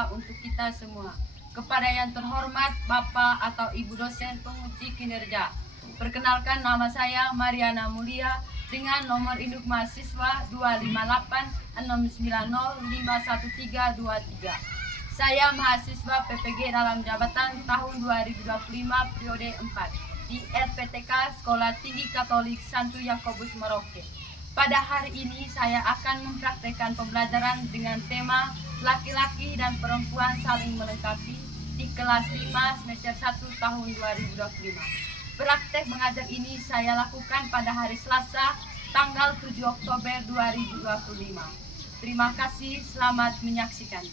berdoa untuk kita semua. Kepada yang terhormat Bapak atau Ibu dosen penguji kinerja. Perkenalkan, nama saya Mariana Mulia dengan nomor induk mahasiswa 25869051323. Saya mahasiswa PPG dalam jabatan tahun 2025 periode 4 di LPTK Sekolah Tinggi Katolik Santo Yakobus Merauke. Pada hari ini saya akan mempraktekkan pembelajaran dengan tema laki-laki dan perempuan saling melengkapi di kelas 5 semester 1 tahun 2025. Praktek mengajar ini saya lakukan pada hari Selasa tanggal 7 Oktober 2025. Terima kasih, selamat menyaksikan.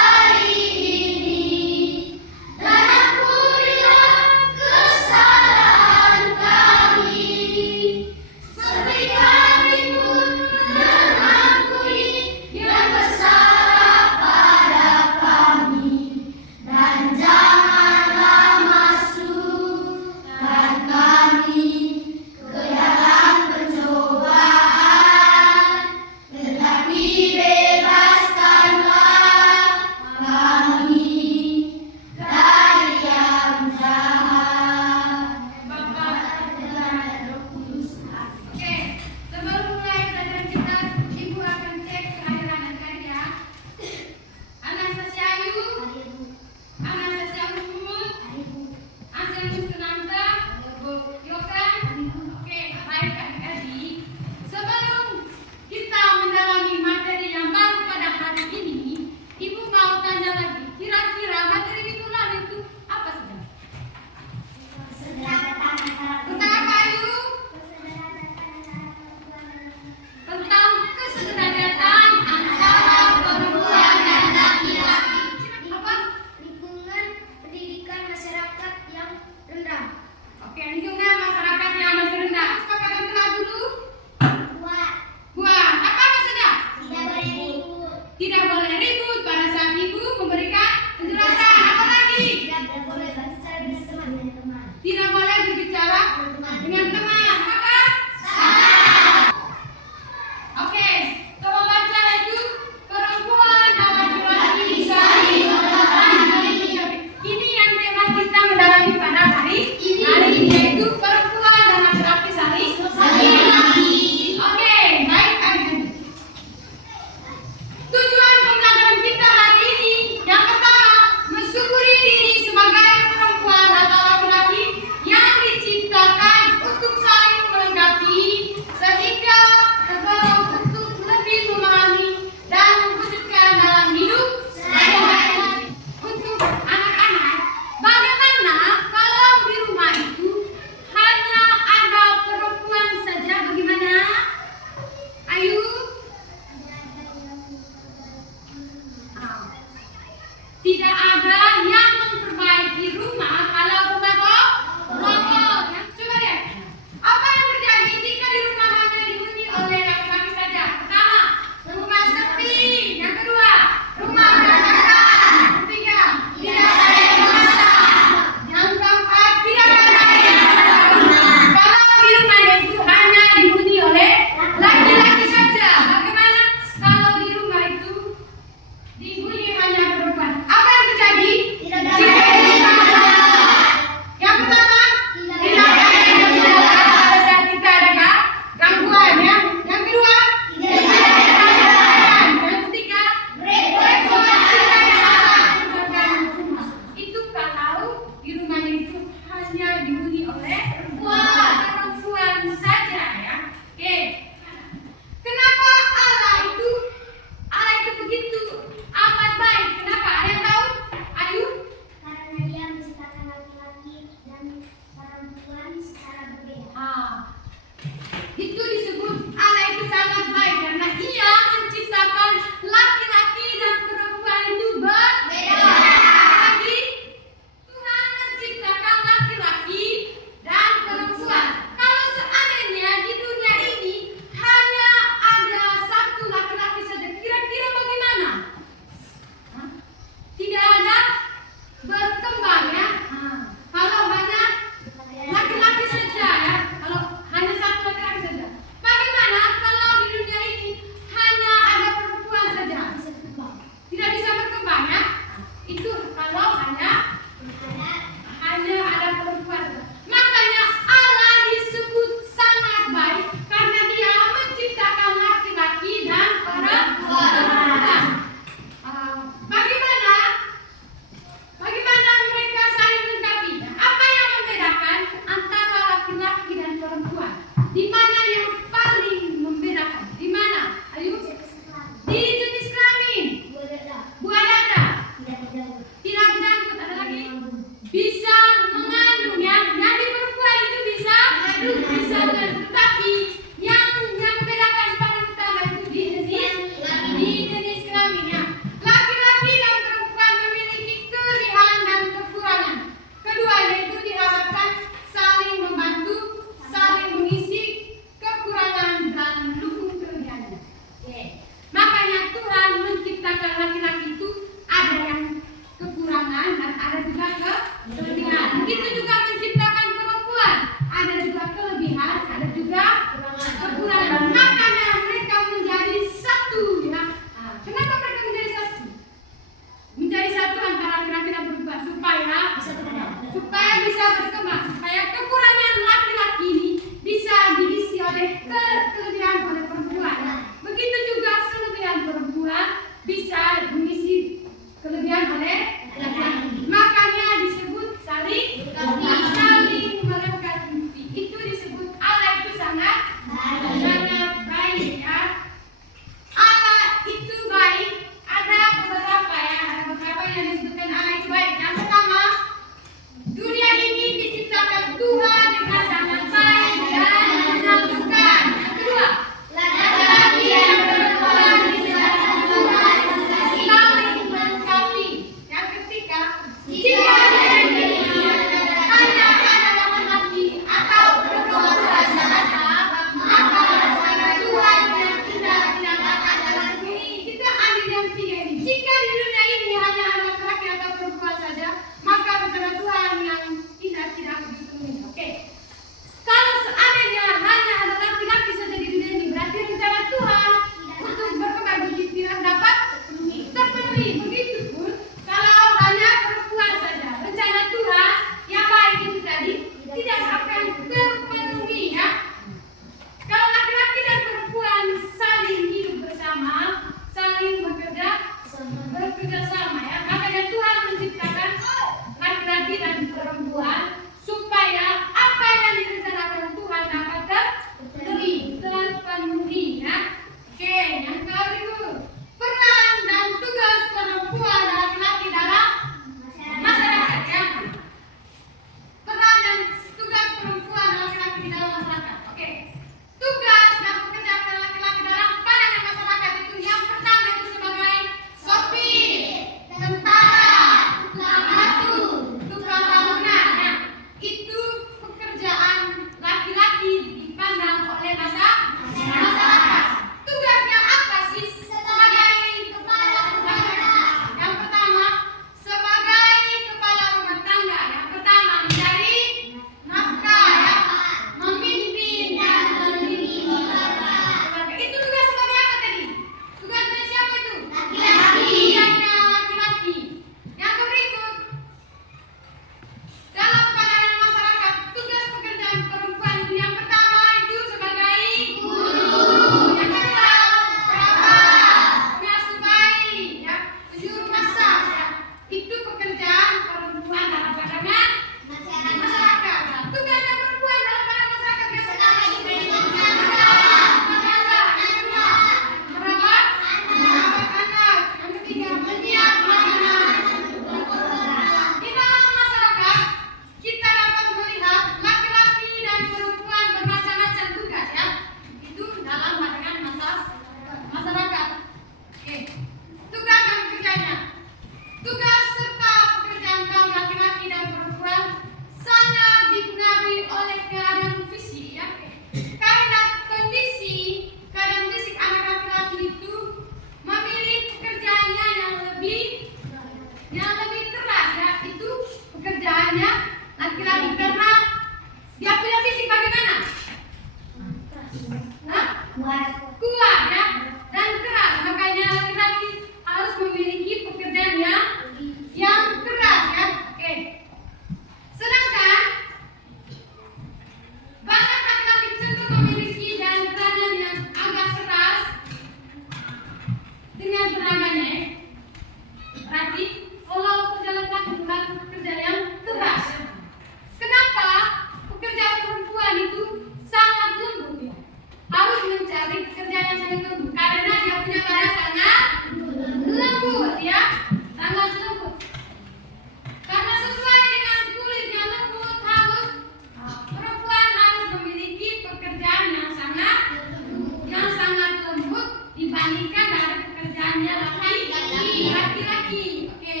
laki-laki. Oke.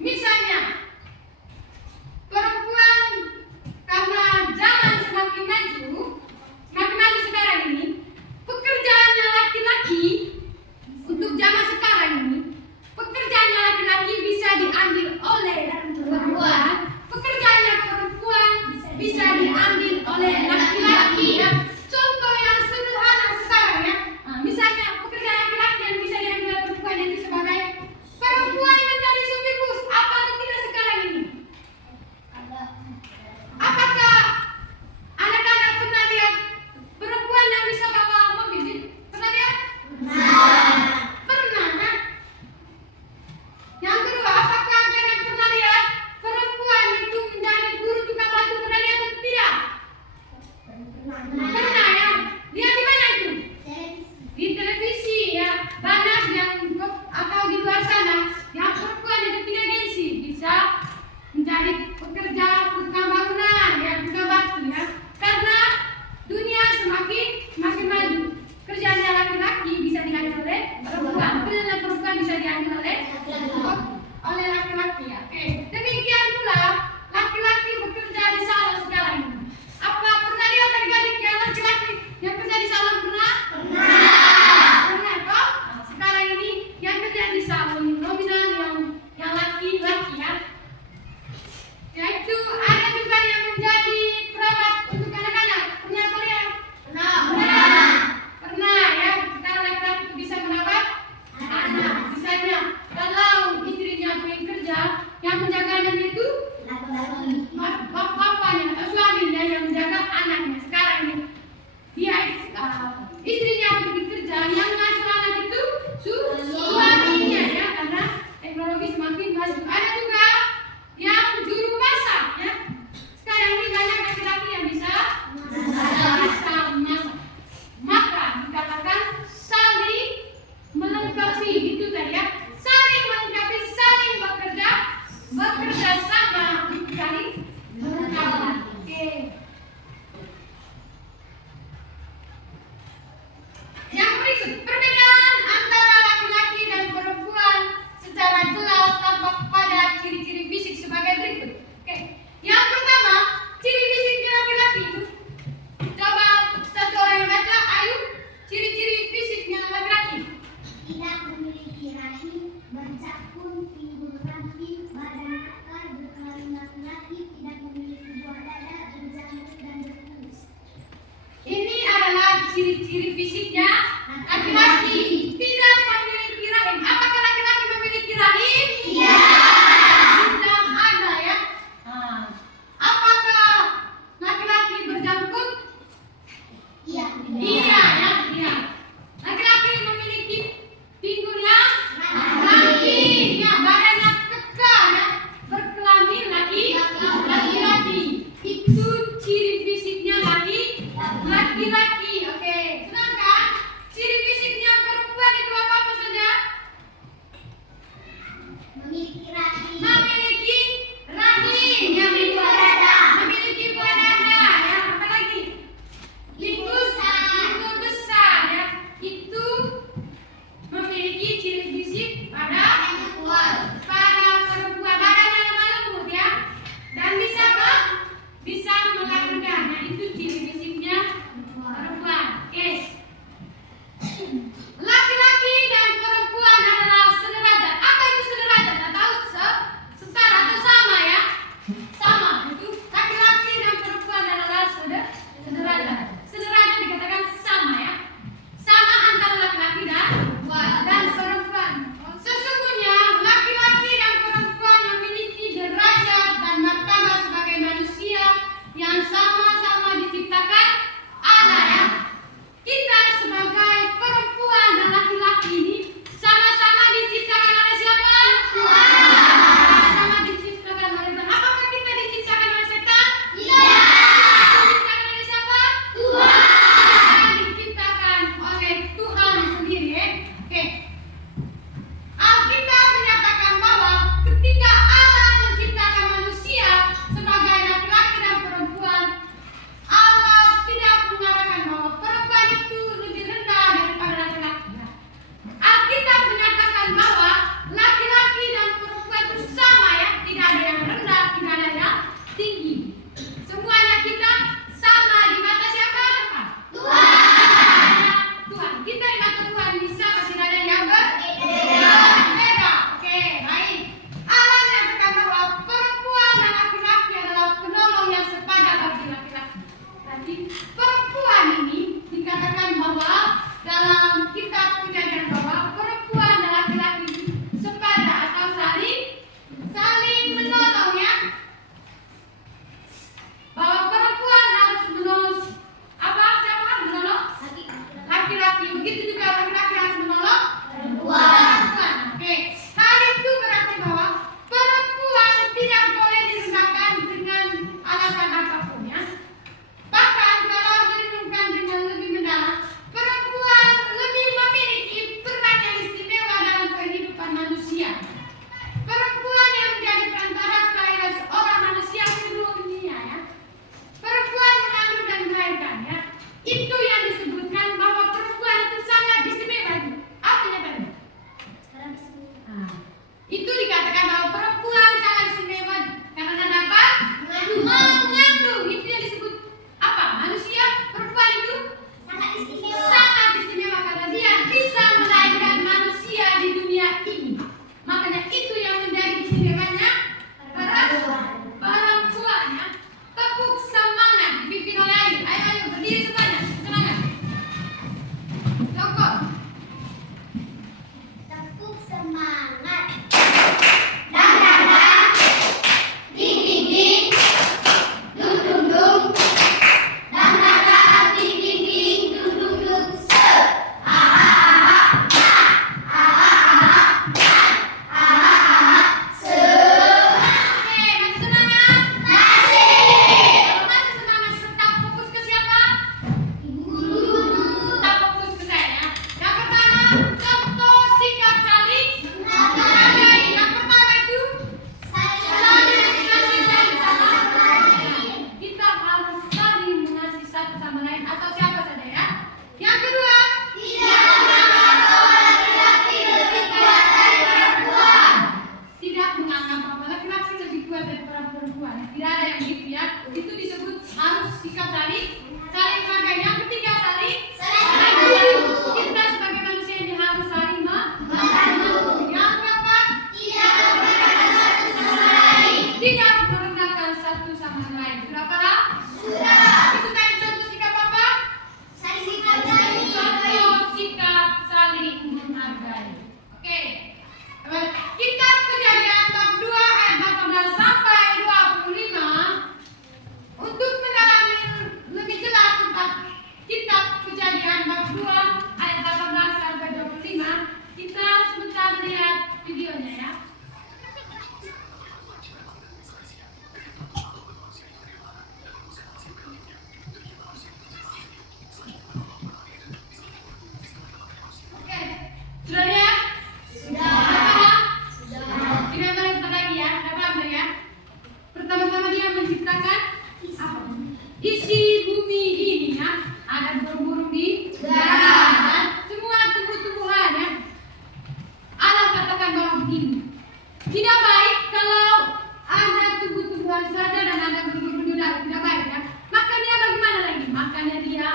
Misalnya, perempuan karena zaman semakin maju sekarang ini, pekerjaannya laki-laki untuk zaman sekarang ini, pekerjaannya laki-laki bisa diambil oleh perempuan, pekerjaannya perempuan bisa diambil oleh laki-laki. Ya. Contoh yang sederhana sekarang ya, misalnya pekerjaan laki-laki yang bisa diambil oleh perempuan itu sebagai perempuan menjadi supir bus, apa atau tidak sekarang ini? Apakah anak-anak pernah lihat perempuan yang bisa bawa mobil? Pernah lihat? Pernah kan? Yang kedua, apakah kalian pernah lihat perempuan itu menjadi guru tukang batu? Pernah lihat atau tidak? Pernah ya? Lihat di mana itu? Di televisi ya. Banyak yang atau di luar sana yang perempuan itu tidak gengsi bisa menjadi pekerja tukang bangunan ya, tukang batu ya. Karena dunia semakin maju. Kerjanya laki-laki bisa diambil oleh perempuan, kerjanya perempuan bisa diambil oleh laki-laki ya. Oke. Demikian pula laki-laki bekerja di salon sekarang ini. Apa pernah lihat adik-adik yang laki-laki yang kerja di salon pernah? Pernah toh? Sekarang ini yang kerja di salon nominal yang laki-laki ya. Yaitu ada juga yang menjadi perawat untuk anak-anak. Pernah kalian? Pernah ya. Sekarang laki-laki itu bisa merawat anak. Misalnya kalau istrinya pergi kerja, yang menjaga anaknya itu bapaknya atau suaminya yang menjaga anaknya. Sekarang ini dia istrinya pergi kerja, yang ngasuh anak itu suaminya ya, karena teknologi semakin maju. Ada juga yang juru masak ya. Sekarang ini banyak laki-laki yang bisa masak. Maka dikatakan saling melengkapi gitu tadi ya. Saling melengkapi, saling bekerja sama untuk saling melengkapi. Oke. Yang berikut, perbedaan antara laki-laki dan perempuan secara jelas tampak pada ciri-ciri fisik sebagai berikut. Oke. Yang pertama, ciri fisiknya laki-laki itu. Coba satu orang yang baca, ayo. Ciri-ciri fisiknya laki-laki. Tidak memiliki rahim, bercakun, pinggul ramping, badan kekar, berkelamin laki-laki, tidak memiliki buah dada, berjanggut dan berkumis. Ini adalah ciri-ciri fisiknya laki-laki. Tidak memiliki rahim. Apakah laki-laki memiliki rahim? Iya. Tidak ada ya. Apakah laki-laki berjanggut? Iya. Iya ya. Iya. Laki-laki memiliki pinggul yang ramping. Ya, badannya Itu dikatakan bahwa perempuan sangat istimewa karena dapat mengandung. Itu yang disebut apa? Manusia perempuan itu Sangat istimewa. sangat istimewa karena dia bisa melahirkan manusia di dunia ini. Makanya itu yang menjadi istimewanya perempuan ya. Tepuk semangat dipimpin oleh Ayu. Ayo berdiri semuanya. Semangat. Jongkok. Tepuk semangat. Oke, masih semangat? Kalau masih semangat, tetap fokus ke siapa? Tetap fokus ke saya ya. Yang pertama, contoh sikap saling menghargai. Yang pertama itu saling mengasihi satu sama lain. Kita harus saling mengasihi satu sama lain atau siapa saja ya. Yang kedua, tidak menganggap bahwa laki-laki lebih kuat daripada perempuan. Tidak ada yang gitu ya. Itu disebut harus sikap saling menghargai. Yang ketiga, saling membantu. Kita sebagai manusia ini harus saling membantu. Yang keempat, tidak merendahkan satu sama lain. Sudah paham? Itu tadi contoh sikap apa? Contoh sikap saling menghargai. Oke. Kitab Kejadian bab 2 ayat 18 sampai 25. Untuk mendalami lebih jelas tentang Kitab Kejadian bab 2 ayat 18 sampai 25, kita sebentar lihat videonya ya. Oke, sudah lihat? Kita balik lagi ya, ada paham ya? Pertama-tama dia menciptakan apa? Isi bumi ini ya, ada burung-burung di darat, semua tumbuh-tumbuhan ya. Allah katakan bahwa begini, tidak baik kalau ada tumbuh-tumbuhan saja dan ada burung-burung di darat, tidak baik ya. Makanya bagaimana lagi? Makanya dia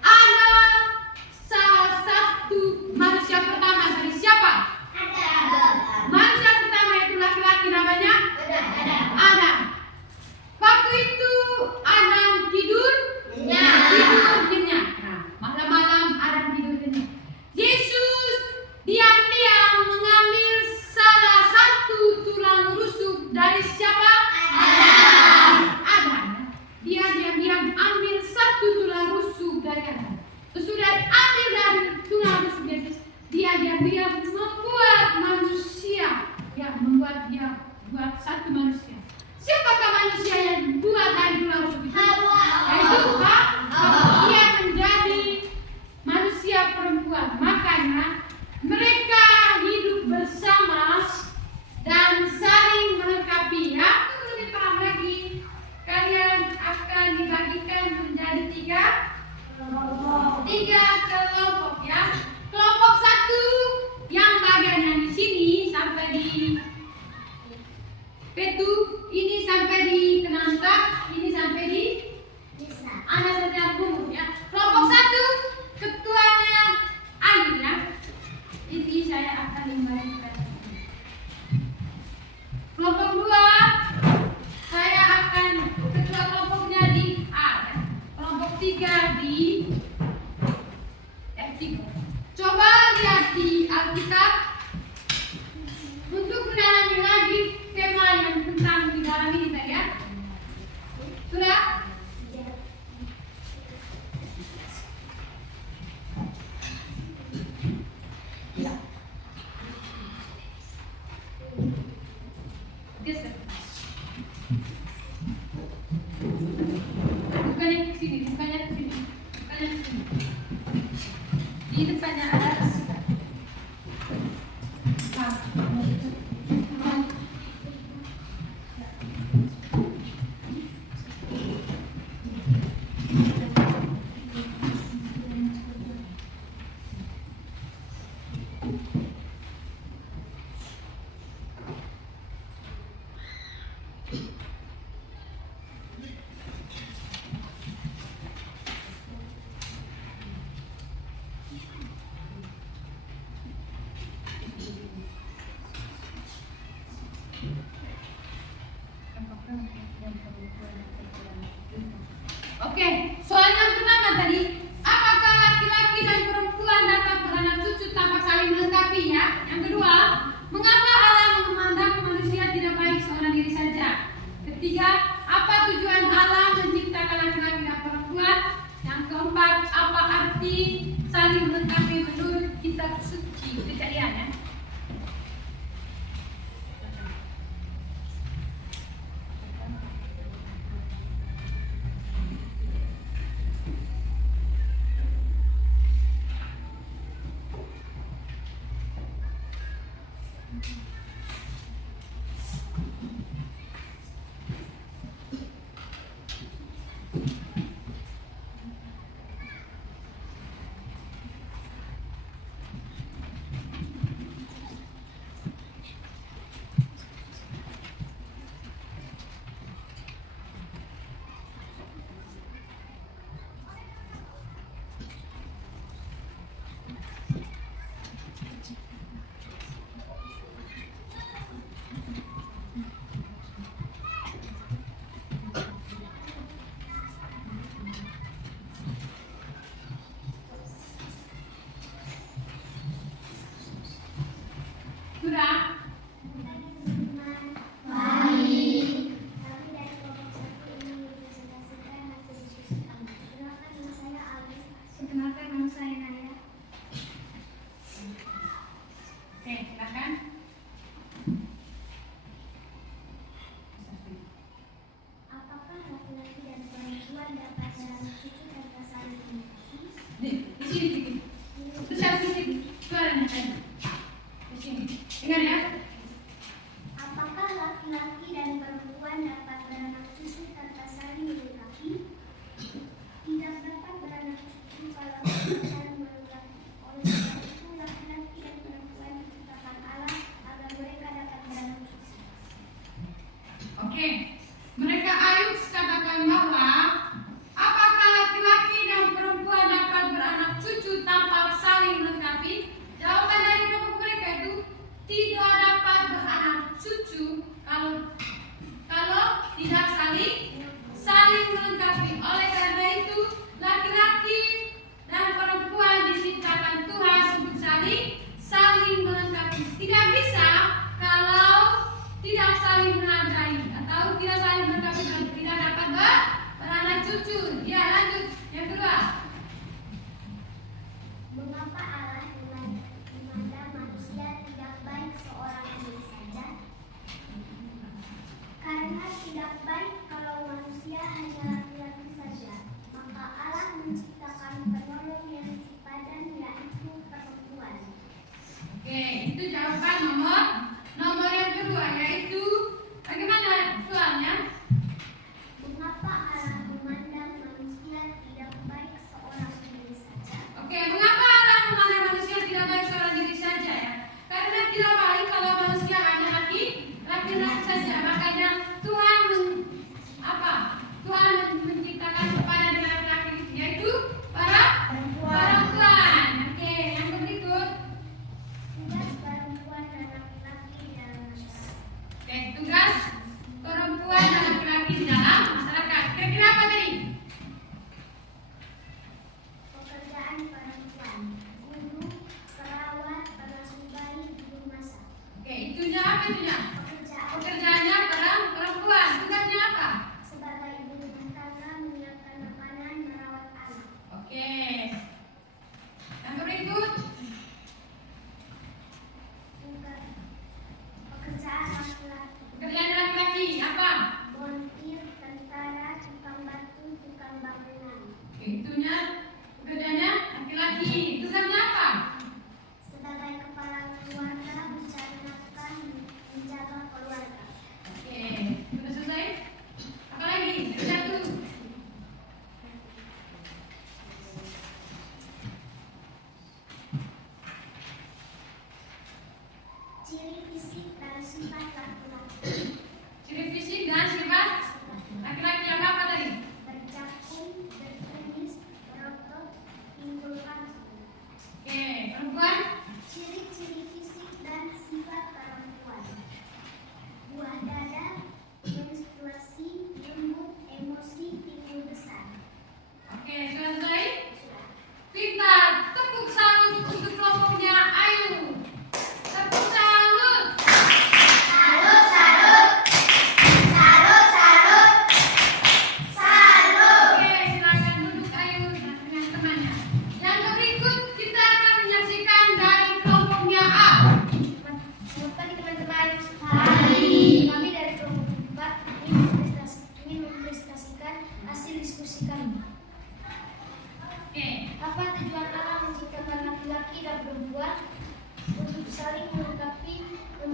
ada salah satu manusia pertama dari siapa? Manusia pertama itu laki-laki namanya Adam. Waktu itu Adam tidur nyenyak. Nah, malam-malam Adam tidur nyenyak. Yesus diam-diam mengambil salah satu tulang rusuk dari siapa? Adam. Dia diam-diam ambil satu tulang rusuk dari Adam. Sesudah ambil dari tulang rusuk dia diam-diam membuat manusia, ya membuat dia buat satu manusia. Siapakah manusia yang buat dari tulang rusuk itu? Yaitu dia menjadi manusia perempuan. Makanya mereka hidup bersama dan saling melengkapi. Ya, untuk lebih paham lagi, kalian akan dibagikan menjadi tiga kelompok ya. Kelompok satu yang bagiannya di sini sampai di Petu, ini sampai di Kenantak, ini sampai di Anak Setiap Umur ya. Kelompok satu ketuanya Ayu ya. Ini saya akan membagikan. Kelompok dua saya akan ketua kelompoknya di A ya. Kelompok tiga di F3. Coba lihat di Alkitab untuk mendalami lagi tema yang tentang Sudah? Baik. Kami dari kelompok 1 ingin mempresentasikan hasil diskusi kami. Perkenalkan nama saya Ali. Perkenalkan nama saya Naya. Oke, silakan. Apakah laki-laki dan perempuan dapat beranak cucu tanpa saling menikah? Di sini sedikit. Besar sedikit. Suaranya tadi. Di sini. Dengar ya. Apakah laki-laki dan perempuan dapat beranak cucu tanpa saling melengkapi? Tidak dapat beranak cucu kalau tidak saling melengkapi. Oleh sebab itu, laki-laki dan perempuan diciptakan Allah agar mereka dapat beranak cucu. Oke. Mereka Ayub katakan bahwa apakah laki-laki dan perempuan dapat beranak cucu tanpa saling melengkapi? Jawaban dari kelompok mereka itu tidak dapat beranak cucu kalau tidak saling melengkapi. Oleh karena itu, laki-laki dan perempuan diciptakan Tuhan sebut saling melengkapi. Tidak bisa kalau tidak saling menghargai atau tidak saling melengkapi dan tidak dapat beranak cucu. Ya, lanjut. Yang kedua. Mengapa Allah memandang manusia tidak baik seorang diri saja? Karena tidak baik kalau manusia hanya laki-laki saja. Maka Allah menciptakan penolong yang sepadan, yaitu perempuan. Oke, itu jawaban nomor yang kedua, yaitu bagaimana soalnya? Mengapa Allah memandang manusia tidak baik seorang diri saja? Oke, mengapa Allah memandang manusia tidak baik seorang diri saja ya? Karena tidak baik kalau manusia hanya laki-laki saja. Makanya Tuhan menciptakan kepada dengan laki-laki, yaitu perempuan. Oke, yang berikut. Tugas perempuan dan laki-laki dalam masyarakat. Oke, tugas perempuan dan laki-laki di dalam masyarakat. Kira-kira apa tadi? Pekerjaan perempuan: guru, perawat, pengasuh bayi, juru masak. Oke, itunya apa itunya? Pekerjaannya perempuan. Tugasnya apa? Sebagai ibu rumah tangga, menyiapkan makanan, merawat anak. Oke. Yang berikut. Pekerjaan laki-laki: Pekerjaannya laki-laki apa? montir, tentara, tukang batu, tukang bangunan. Oke, itunya pekerjaannya laki-laki. Tugasnya apa? Sebagai kepala keluarga, mencari nafkah, menjaga keluarga. Oke, sudah selesai? Apa lagi? Satu. Ciri fisik dan sifat laki-laki: Ciri fisik dan sifat laki-laki yang apa tadi? bercakung, berpenis, berotot, pinggul rambut. Oke, perempuan. Ciri-ciri fisik dan sifat perempuan: buah dada, menstruasi, lembut, emosi, pinggul besar. Oke, sudah selesai? Pintar. Tepuk salut untuk kelompoknya Ayu. Tepuk salut. Salut, salut, salut.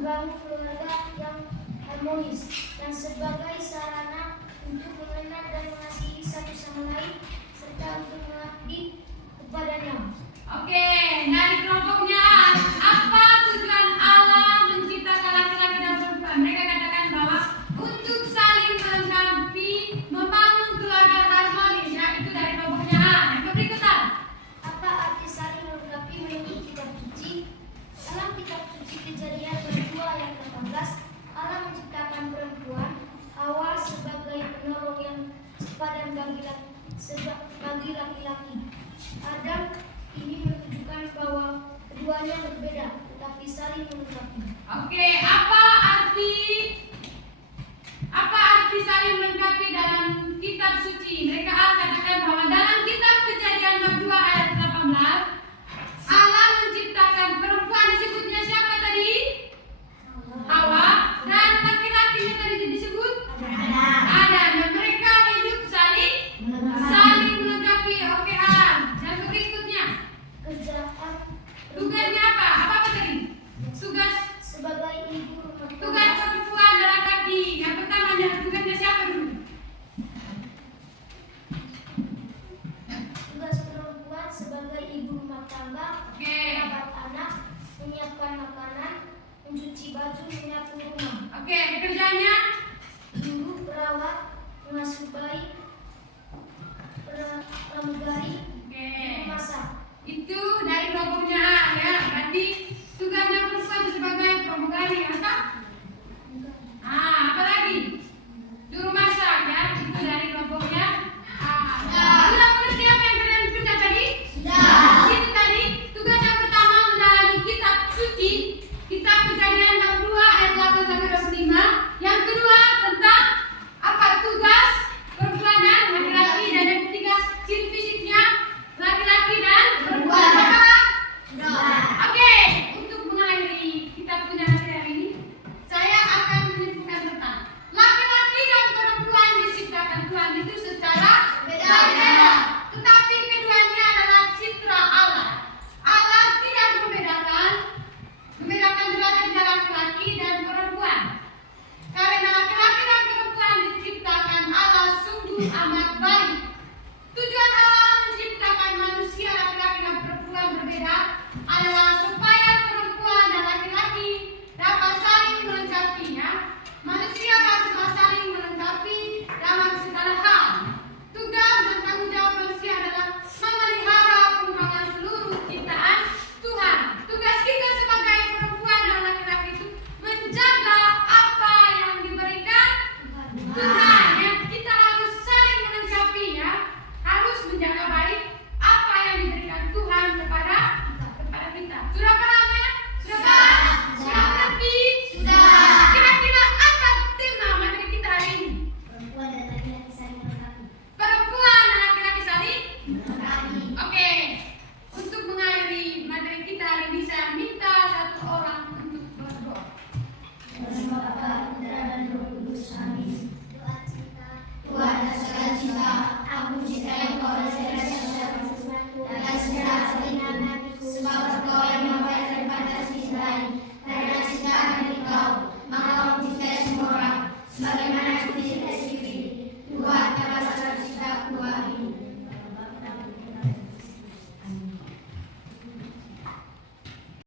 membangun keluarga yang harmonis, dan sebagai sarana untuk mengenal dan mengasihi satu sama lain serta untuk mengabdi kepadanya. Oke, dari kelompoknya apa tujuan Allah menciptakan laki-laki dan perempuan? Mereka katakan bahwa untuk saling melengkapi, membangun keluarga harmonis. Ya, itu dari kelompoknya A. Yang berikutnya. Apa arti saling melengkapi menurut kitab suci? Dalam kitab suci Kejadian bab 2 ayat 18, Allah menciptakan perempuan Hawa sebagai penolong yang sepadan bagi laki-laki. Adam ini menunjukkan bahwa keduanya berbeda tetapi saling melengkapi. Oke, apa arti saling melengkapi dalam kitab suci? Mereka katakan bahwa dalam kitab Kejadian bab 2 ayat 18, Allah menciptakan perempuan, disebutnya siapa tadi? Hawa. Dan laki-lakinya tadi disebut Adam. Dan mereka hidup saling melengkapi. Oke, dan berikutnya. Kerjaan Tugasnya apa? Apa tadi? Tugas sebagai ibu rumah Tugas tangga. perempuan dan laki-laki. Yang pertama, tugasnya siapa dulu? Tugas perempuan sebagai ibu rumah tangga, Oke. merawat anak, menyiapkan makanan, mencuci baju, menyapu rumah. Oke, pekerjaannya? Guru, perawat, mengasuh bayi, pramugari, Oke. memasak. Itu dari kelompoknya A, ya.